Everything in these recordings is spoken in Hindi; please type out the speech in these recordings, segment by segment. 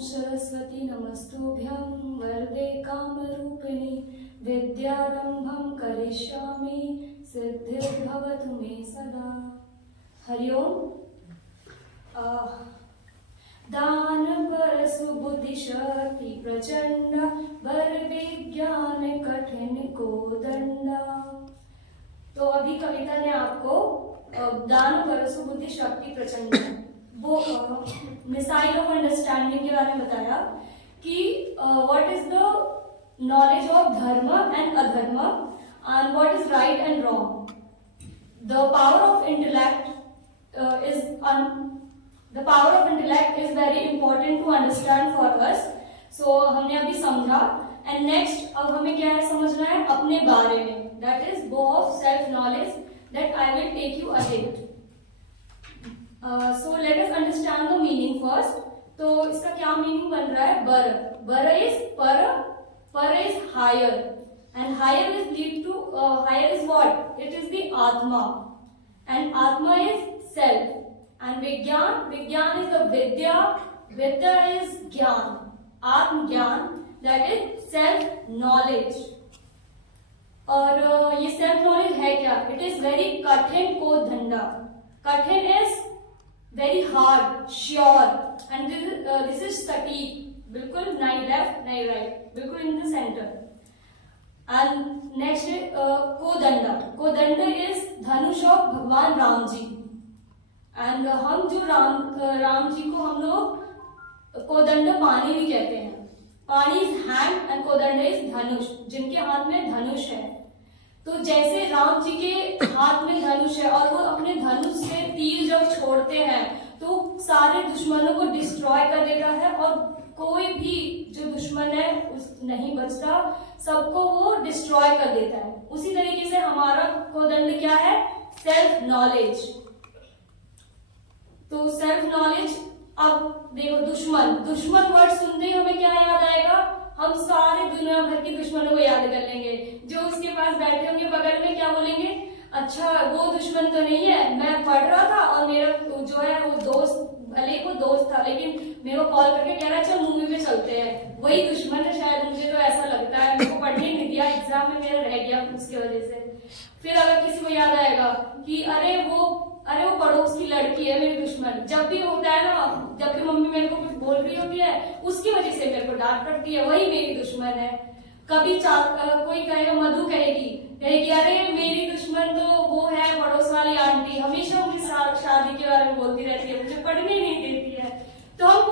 सरस्वती नमस्तुभ्यं वरदे कामरूपिणि विद्यारंभं करिष्यामि सिद्धिर्भवतु मे सदा। हरि ओम। दान पर सुबुद्धि शक्ति प्रचंड वर विज्ञान कठिन को दंडा। तो अभी कविता ने आपको दान पर सुबुद्धि शक्ति प्रचंड वो मिसाइल ऑफ अंडरस्टैंडिंग के बारे में बताया कि what is the knowledge of dharma and adharma and what is right and wrong. The power of intellect is very important to understand for us. So हमने अभी समझा एंड नेक्स्ट अब हमें क्या है समझना है अपने बारे में। That is go of self knowledge that I will take you ahead. So let us understand the meaning first. तो इसका क्या मीनिंग बन रहा है? बर, बर इज पर is higher and higher is lead to higher is what? It is the atma and atma is self and vigyan is the vidya is gyan, atma ज्ञान दैट इज सेल्फ नॉलेज। और ये सेल्फ नॉलेज है क्या? इट इज वेरी कठिन को धंधा। कठिन is very hard, sure, and this is सटीक, बिल्कुल नहीं लेफ्ट नहीं राइट, बिल्कुल in the centre. And next Kodanda is dhanush of Bhagwan Ram ji. And हम जो राम जी को हम लोग कोदंड पानी भी कहते हैं। Pani is hand and Kodanda is dhanush, जिनके हाथ में धनुष है। तो जैसे राम जी के हाथ में धनुष है और वो अपने धनुष से तीर जब छोड़ते हैं तो सारे दुश्मनों को डिस्ट्रॉय कर देता है और कोई भी जो दुश्मन है उस नहीं बचता, सबको वो डिस्ट्रॉय कर देता है। उसी तरीके से हमारा कोदंड क्या है? Self knowledge. तो सेल्फ नॉलेज। अब देखो दुश्मन वर्ड सुनते ही हमें क्या याद आएगा? हम सारे दुनिया भर के दुश्मनों को याद कर लेंगे। जो उसके पास बैठे होंगे बगल में क्या बोलेंगे? अच्छा वो दुश्मन तो नहीं है, मैं पढ़ रहा था और मेरा जो है वो दोस्त, भले वो दोस्त था लेकिन मेरे को कॉल करके कह रहा है चल मूवी पे चलते हैं, वही दुश्मन है शायद, मुझे तो ऐसा लगता है। मेरे को पढ़ने नहीं दिया, एग्जाम में मेरा रह गया उसकी वजह से। फिर अगर किसी को याद आएगा कि अरे वो पड़ोस की लड़की है मेरी दुश्मन। जब भी होता है ना, जब भी मम्मी मेरे को कुछ बोल रही होती है उसकी वजह से मेरे को डांट पड़ती है, वही मेरी दुश्मन है। कभी कोई कहेगा, मधु कहेगी अरे मेरी दुश्मन तो वो है पड़ोस वाली आंटी, हमेशा उनकी शादी के बारे में बोलती रहती है, मुझे पढ़ने नहीं देती है। तो हम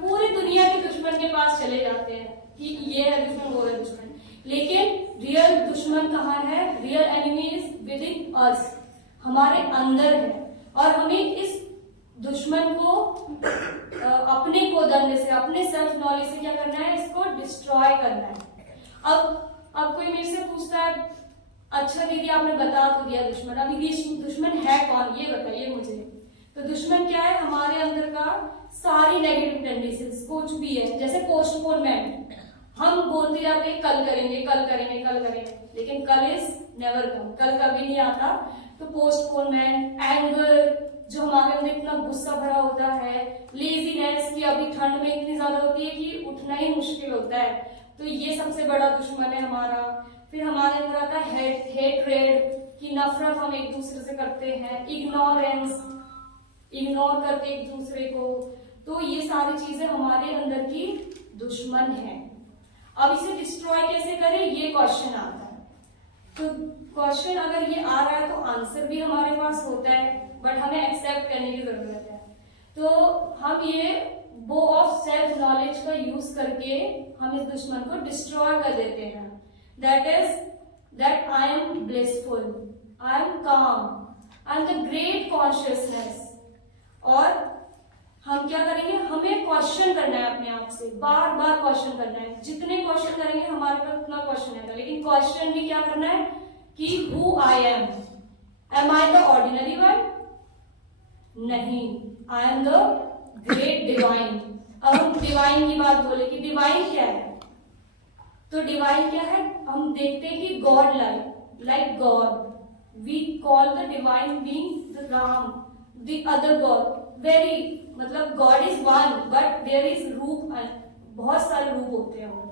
पूरी दुनिया के दुश्मन के पास चले जाते हैं कि ये है दुश्मन, वो है दुश्मन। लेकिन रियल दुश्मन कहाँ है? Real enemy is within us, हमारे अंदर है। और हमें इस दुश्मन को अपने कोदंड से, अपने सेल्फ नॉलेज से क्या करना है? इसको डिस्ट्रॉय करना है। अब कोई मेरे से पूछता है अच्छा दीदी आपने बता तो दिया दुश्मन, अभी दुश्मन है कौन ये बताइए मुझे। तो दुश्मन क्या है? हमारे अंदर का सारी नेगेटिव टेंडेंसीज, कुछ भी है। जैसे पोस्टपोनमेंट, हम बोलते जाते हैं कल करेंगे कल करेंगे कल करेंगे, लेकिन कल इज नेवर कम, कल कभी नहीं आता। तो पोस्टपोनमेंट, एंगर, जो हमारे अंदर इतना गुस्सा भरा होता है, लेजीनेस की अभी ठंड में इतनी ज्यादा होती है कि उठना ही मुश्किल होता है, तो ये सबसे बड़ा दुश्मन है हमारा। फिर हमारे अंदर आता है हेट्रेड, की नफरत हम एक दूसरे से करते हैं, इग्नोरेंस, इग्नोर करते एक दूसरे को। तो ये सारी चीजें हमारे अंदर की दुश्मन है। अब इसे डिस्ट्रॉय कैसे करें, ये क्वेश्चन आता है। तो क्वेश्चन अगर ये आ रहा है तो आंसर भी हमारे पास होता है, बट हमें एक्सेप्ट करने की जरूरत है। तो हम ये बो ऑफ सेल्फ नॉलेज का यूज करके हम इस दुश्मन को डिस्ट्रॉय कर देते हैं। That I am blissful, I am calm, I am the great consciousness. और हम क्या करेंगे? हमें क्वेश्चन करना है अपने आप से, बार बार क्वेश्चन करना है। जितने क्वेश्चन करेंगे हमारे पास उतना क्वेश्चन आएगा, लेकिन क्वेश्चन भी क्या करना है कि who I am I the ordinary one? नहीं, I am the great divine. अब हम डिवाइन की बात बोले कि डिवाइन क्या है, तो डिवाइन क्या है? हम देखते हैं कि God like God, we call the divine being the Ram, the other God, very, मतलब God is one but there is roop, बहुत सारे रूप होते हैं हमारे।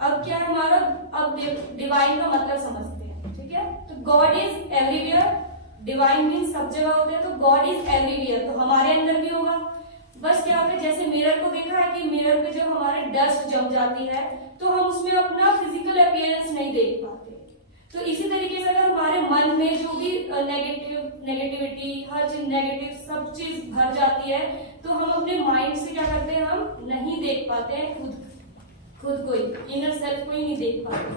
अब क्या है हमारा, अब डिवाइन का मतलब समझते हैं, ठीक है। तो God is everywhere, divine means सब जगह होते हैं, तो गॉड इज एवरीवेयर, तो हमारे अंदर भी होगा। बस क्या होता है, जैसे मिरर को देखा है कि मिरर पे जब हमारे डस्ट जम जाती है तो हम उसमें अपना फिजिकल अपीयरेंस नहीं देख पाते। तो इसी तरीके से अगर हमारे मन में जो भी नेगेटिविटी, हर चीज नेगेटिव सब चीज भर जाती है, तो हम अपने माइंड से क्या करते हैं, हम नहीं देख पाते हैं खुद को ही, इनर सेल्फ को ही नहीं देख पाते।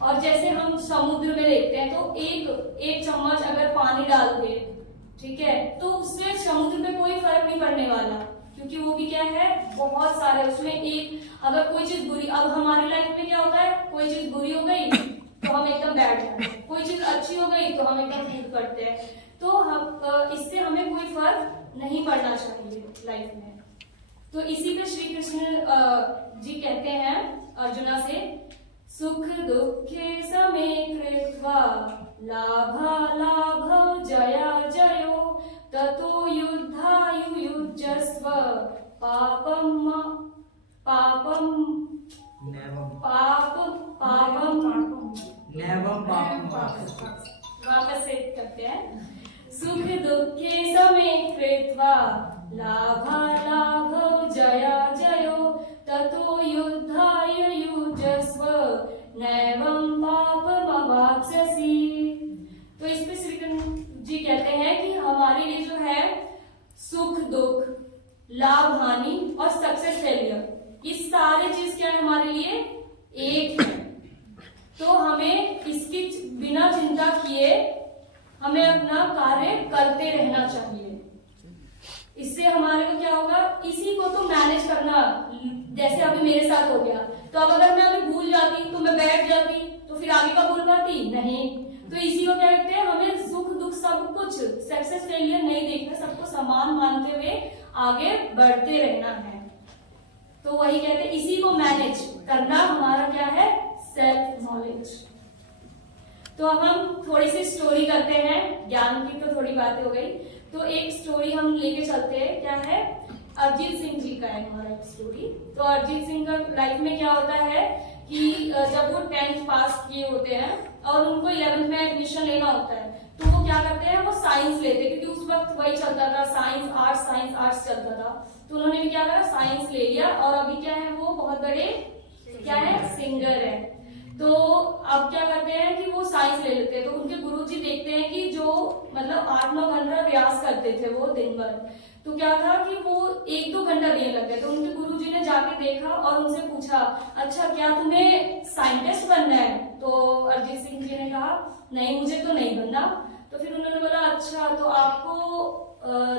और जैसे हम समुद्र में देखते हैं तो एक चम्मच अगर पानी डाल दे, ठीक है, तो उससे समुद्र में कोई फर्क नहीं पड़ने वाला, क्योंकि वो भी क्या है, बहुत सारे उसमें एक, अगर कोई चीज बुरी, अब हमारी लाइफ में क्या होता है, कोई चीज बुरी हो गई तो हम एकदम बैठ जाते हैं, कोई चीज अच्छी हो गई तो हम एकदम कूद पड़ते हैं। तो हम इससे हमें कोई फर्क नहीं पड़ना चाहिए लाइफ में। तो इसी पे श्री कृष्ण जी कहते हैं अर्जुना से, सुख दुखे समे कृत्वा लाभालाभौ जया जयो ततो युद्धायुयुज्यस्व पापम वापस से करते हैं, सुख दुखे समे कृत्वा लाभालाभौ जया जयो ततो युद्धायुयुज्यस्व नैवं पापमवाप्स्यसि। तो इस पे श्री कृष्ण जी कहते हैं कि हमारे लिए जो है सुख दुख, लाभ हानि और सक्सेस फेलियर, ये सारे चीज क्या है हमारे लिए एक है। तो हमें इसकी बिना चिंता किए हमें अपना कार्य करते रहना चाहिए। इससे हमारे को क्या होगा, इसी को तो मैनेज करना, जैसे अभी मेरे साथ हो गया, तो अब अगर मैं अभी भूल जाती तो मैं बैठ जाती, तो फिर आगे का भूल पाती नहीं। तो इसी को क्या कहते हैं, हमें सुख दुख सब कुछ, सक्सेस फेलियर नहीं देखना, सबको समान मानते हुए आगे बढ़ते रहना है। तो वही कहते हैं, इसी को मैनेज करना हमारा क्या है, सेल्फ नॉलेज। तो अब हम थोड़ी सी स्टोरी करते हैं, ज्ञान की तो थोड़ी बातें हो गई, तो एक स्टोरी हम लेके चलते हैं। क्या है, अरिजीत सिंह जी का है हमारा एक स्टोरी। तो अरिजीत सिंह का लाइफ में क्या होता है कि जब वो 10th पास किए होते हैं और उनको 11th में एडमिशन लेना होता है, तो वो क्या करते हैं, वो साइंस लेते हैं, क्योंकि उस वक्त वही चलता था, साइंस आर्ट्स चलता था। तो उन्होंने भी क्या करा, साइंस ले लिया, और अभी क्या है, वो बहुत बड़े क्या है, सिंगर है। तो अब क्या करते हैं कि वो साइंस ले लेते हैं, तो उनके गुरुजी देखते हैं कि जो मतलब 8-9 घंटा प्रयास करते थे वो दिन भर, तो क्या था कि वो 1-2 घंटा देने लग गए। तो उनके गुरुजी ने जाके देखा और उनसे पूछा, अच्छा क्या तुम्हें साइंटिस्ट बनना है? तो अरिजीत सिंह जी ने कहा, नहीं मुझे तो नहीं बनना। तो फिर उन्होंने बोला, अच्छा तो आपको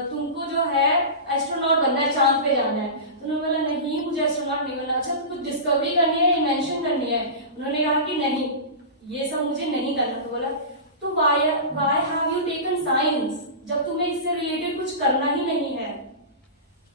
तुमको जो है एस्ट्रोनॉट बनना है, चांद पे जाना है। तो उन्होंने बोला, नहीं मुझे एस्ट्रोनॉट नहीं बनना। अच्छा कुछ डिस्कवरी करनी है, इन्वेंशन करनी है? उन्होंने कहा कि नहीं, ये सब मुझे नहीं करना। तो बोला, तो why have you taken science, जब तुम्हें इससे रिलेटेड कुछ करना ही नहीं है?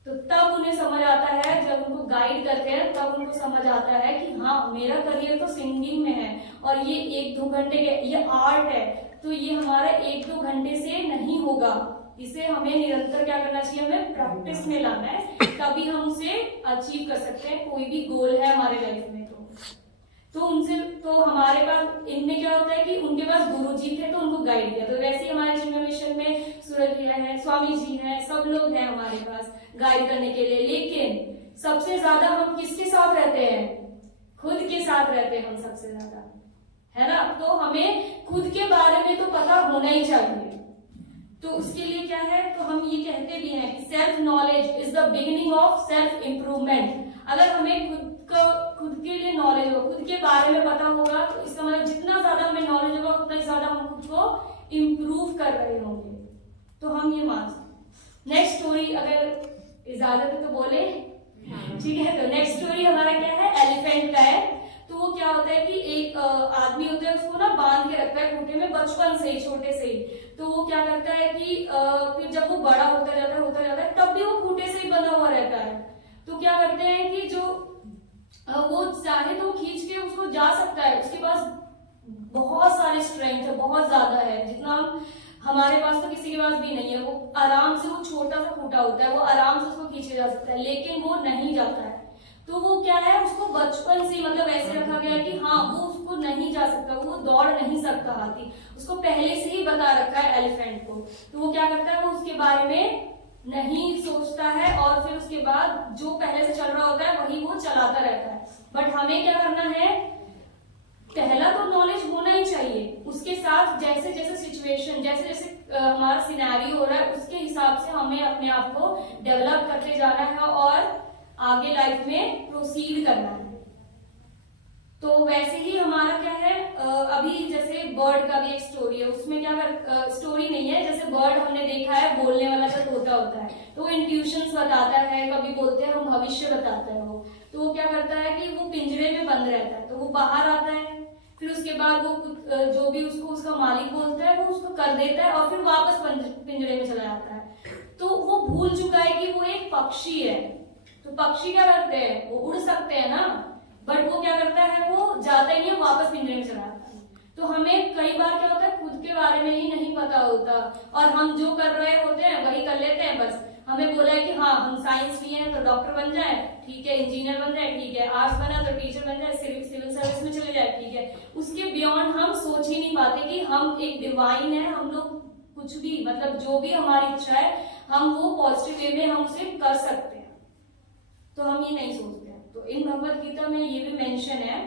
तो तब उन्हें समझ आता है, जब उनको गाइड करते हैं तब उनको समझ आता है कि हाँ मेरा करियर तो सिंगिंग में है, और ये 1-2 घंटे के, ये आर्ट है, तो ये हमारा 1-2 घंटे से नहीं होगा। इसे हमें निरंतर क्या करना चाहिए, हमें प्रैक्टिस में लाना है, तभी हम उसे अचीव कर सकते हैं, कोई भी गोल है हमारे लाइफ में। तो उनसे, तो हमारे पास इनमें क्या होता है कि उनके पास गुरुजी थे तो उनको गाइड किया। तो वैसे ही हमारे जिम्मे मिशन में सूरज भैया है, स्वामी जी हैं, सब लोग हैं हमारे पास गाइड करने के लिए। लेकिन सबसे ज्यादा हम किसके साथ रहते हैं, खुद के साथ रहते हैं हम सबसे ज्यादा, है ना। तो हमें खुद के बारे में तो पता होना ही चाहिए। तो उसके लिए क्या है, तो हम ये कहते भी हैं कि self knowledge is the beginning of self improvement. अगर हमें खुद के लिए नॉलेज हो, खुद के बारे में पता होगा, तो इसका मतलब जितना ज्यादा हमें नॉलेज होगा उतना ज्यादा हम खुद को इम्प्रूव कर रहे होंगे। तो हम ये मान सकते। नेक्स्ट स्टोरी अगर इजाजत है तो बोले, ठीक है। तो नेक्स्ट स्टोरी हमारा क्या है, एलिफेंट का है। तो वो क्या होता है कि एक आदमी होता है, उसको ना बांध के रखता है खूंटे में बचपन से ही, छोटे से ही। तो वो क्या करता है कि फिर जब वो बड़ा होता जाता है तब भी वो खूंटे से ही बंधा हुआ रहता है। तो क्या करते हैं कि जो वो चाहे तो खींच के उसको जा सकता है, उसके पास बहुत सारी स्ट्रेंथ है, बहुत ज्यादा है, जितना हमारे पास तो किसी के पास भी नहीं है, वो आराम से, वो छोटा सा फूटा होता है, वो आराम से उसको खींचा जा सकता है, लेकिन वो नहीं जाता है। तो वो क्या है, उसको बचपन से मतलब ऐसे रखा गया है कि हाँ वो उसको नहीं जा सकता, वो दौड़ नहीं सकता हाथी, उसको पहले से ही बता रखा है एलिफेंट को। तो वो क्या करता है, वो उसके बारे में नहीं सोचता है और फिर उसके बाद जो पहले से चल रहा होता है वही वो चलाता रहता है। बट हमें क्या करना है, पहला तो नॉलेज होना ही चाहिए, उसके साथ जैसे जैसे सिचुएशन, जैसे जैसे हमारा सिनेरियो हो रहा है उसके हिसाब से हमें अपने आप को डेवलप करते जाना है और आगे लाइफ में प्रोसीड करना है। तो वैसे ही हमारा क्या है, अभी जैसे बर्ड का भी एक स्टोरी है, उसमें क्या स्टोरी नहीं है, जैसे बर्ड हमने देखा है बोलने वाला का तोता होता है, तो वो इंट्यूशंस बताता है, कभी बोलते हैं हम भविष्य बताता है वो। तो वो क्या करता है कि वो पिंजरे में बंद रहता है, तो वो बाहर आता है, फिर उसके बाद वो जो भी उसको उसका मालिक बोलता है वो उसको कर देता है और फिर वापस पिंजरे में चला जाता है। तो वो भूल चुका है कि वो एक पक्षी है। तो पक्षी क्या करते हैं, वो उड़ सकते हैं ना, बट वो क्या करता है, वो जाता ही नहीं, वापस पिंजरे में चला जाता है। तो हमें कई बार क्या होता है, खुद के बारे में ही नहीं पता होता और हम जो कर रहे होते हैं वही कर लेते हैं। बस हमें बोला है कि हाँ हम साइंस लिए हैं तो डॉक्टर बन जाए, ठीक है, इंजीनियर बन जाए, ठीक है, आर्ट्स बना तो टीचर बन जाए, सिविल सर्विस में चले जाए, ठीक है। उसके बियॉन्ड हम सोच ही नहीं पाते कि हम एक डिवाइन है, हम लोग कुछ भी मतलब जो भी हमारी इच्छा है हम वो पॉजिटिव वे में हम उसे कर सकते हैं। तो हम ये नहीं सोचते हैं। तो इन भगवत गीता में ये भी मेंशन है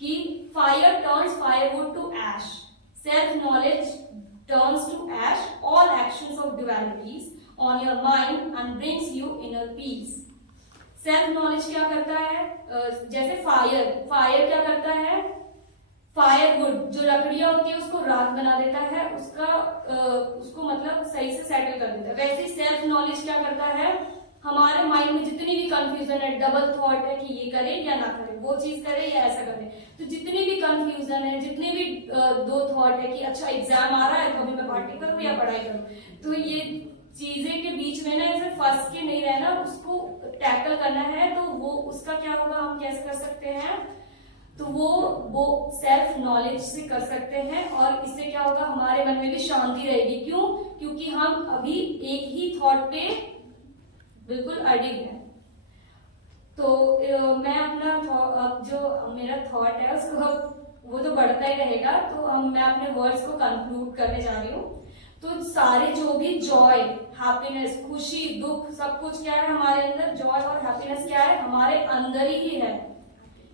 कि fire turns firewood to ash, self knowledge turns to ash all actions of dualities on your mind and brings you inner peace. Self knowledge क्या करता है, जैसे फायर क्या करता है, फायरवुड जो लकड़ियां होती है उसको राख बना देता है, उसको मतलब सही से सेटल कर देता है। वैसे ही सेल्फ नॉलेज क्या करता है, हमारे माइंड में जितनी भी कंफ्यूजन है, डबल थॉट है कि ये करे या ना करे, वो चीज करे या ऐसा करे, तो जितनी भी कंफ्यूजन है, जितनी भी दो थॉट है कि अच्छा एग्जाम आ रहा है तो अभी मैं पार्टी करूं या पढ़ाई करूं, तो ये चीजें के बीच में ना ऐसे फंस के नहीं रहना, उसको टैकल करना है। तो वो उसका क्या होगा, हम कैसे कर सकते हैं, तो वो सेल्फ नॉलेज से कर सकते हैं और इससे क्या होगा, हमारे मन में भी शांति रहेगी। क्यों, क्योंकि हम अभी एक ही थॉट पे बिल्कुल अडिग है। तो मैं अपना जो मेरा थॉट है उसको वो तो बढ़ता ही रहेगा, तो मैं अपने वर्ड्स को कंक्लूड करने जा रही हूँ। तो सारे जो भी जॉय, हैप्पीनेस, खुशी, दुख, सब कुछ क्या है हमारे अंदर, जॉय और हैप्पीनेस क्या है हमारे अंदर ही है,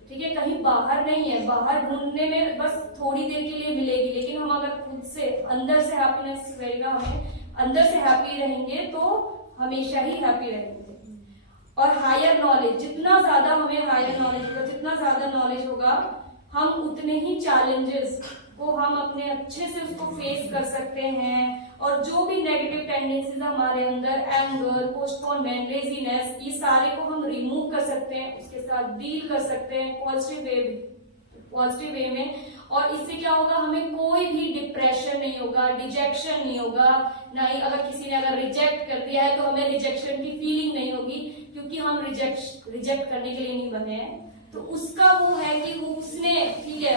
ठीक है, कहीं बाहर नहीं है। बाहर ढूंढने में बस थोड़ी देर के लिए मिलेगी, लेकिन हम अगर खुद से अंदर से हैप्पीनेस रहेगा, हमें अंदर से हैप्पी रहेंगे तो हमेशा ही हैप्पी रहेंगे। और हायर नॉलेज, जितना ज्यादा हमें हायर नॉलेज होगा, जितना ज्यादा नॉलेज होगा, हम उतने ही चैलेंजेस को हम अपने अच्छे से उसको फेस कर सकते हैं। और जो भी नेगेटिव टेंडेंसीज हमारे अंदर, एंगर, पोस्टपोनमेंट, लेजीनेस, ये सारे को हम रिमूव कर सकते हैं, उसके साथ डील कर सकते हैं पॉजिटिव वे में। और इससे क्या होगा, हमें कोई भी डिप्रेशन नहीं होगा, डिजेक्शन नहीं होगा, ना ही अगर किसी ने अगर रिजेक्ट कर दिया है तो हमें रिजेक्शन की फीलिंग नहीं होगी, क्योंकि हम रिजेक्ट करने के लिए नहीं बने हैं। तो उसका वो है कि वो उसने, ठीक है,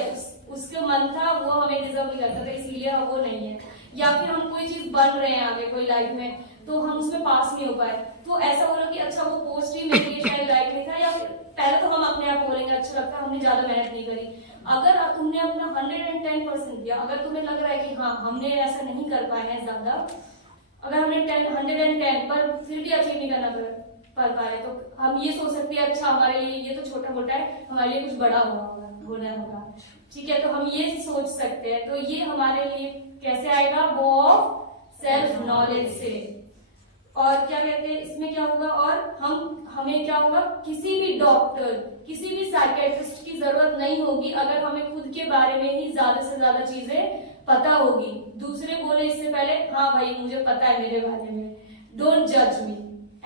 उसका मन था, वो हमें डिजर्व नहीं करता था, इसीलिए वो नहीं है। या फिर हम कोई चीज बन रहे हैं आगे कोई लाइफ में, तो हम उसमें पास नहीं हो पाए, तो ऐसा बोलो कि अच्छा वो पोस्ट ही मेरे लिए शायद लाइफ में था, या फिर पहले तो हम अपने आप बोलेंगे अच्छा लगता है हमने ज्यादा मेहनत नहीं करी। अगर तुमने अपना 110% दिया, अगर तुम्हें लग रहा है कि हाँ हमने ऐसा नहीं कर पाए हैं ज्यादा, अगर हमने 110 पर फिर भी अचीव नहीं करना कर पाए, तो हम ये सोच सकते हैं अच्छा हमारे लिए ये तो छोटा मोटा है, हमारे लिए कुछ बड़ा होना होगा, ठीक है, तो हम ये सोच सकते हैं। तो ये हमारे लिए कैसे आएगा, वो ऑफ सेल्फ नॉलेज से। और क्या कहते हैं इसमें क्या होगा, और हमें क्या होगा, किसी भी डॉक्टर, किसी भी साइकियाट्रिस्ट की जरूरत नहीं होगी अगर हमें खुद के बारे में ही ज्यादा से ज्यादा चीजें पता होगी। दूसरे बोले इससे पहले हाँ भाई मुझे पता है मेरे बारे में, डोंट जज मी,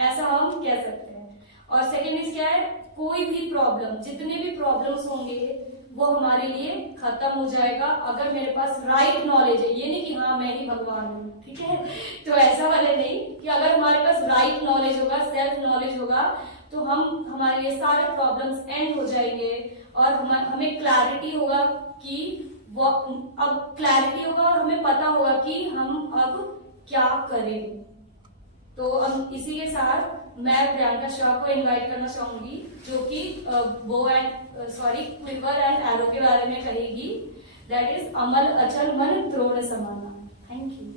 ऐसा हम कह सकते हैं। और सेकेंड इज क्या है, कोई भी प्रॉब्लम, जितने भी प्रॉब्लम्स होंगे वो हमारे लिए खत्म हो जाएगा अगर मेरे पास राइट नॉलेज है। ये नहीं कि हाँ मैं ही भगवान हूँ, ठीक है, तो ऐसा वाले नहीं, कि अगर हमारे पास राइट नॉलेज होगा, सेल्फ नॉलेज होगा, तो हमारे लिए सारे प्रॉब्लम्स एंड हो जाएंगे और हमें क्लैरिटी होगा कि वो अब क्लैरिटी होगा और हमें पता होगा कि हम अब क्या करें। तो अब इसी के साथ मैं प्रियंका शाह को इनवाइट करना चाहूंगी, जो कि bow and quiver and arrow के बारे में कहेगी। दैट इज अमल अचल मन द्रोण समाना। Thank you.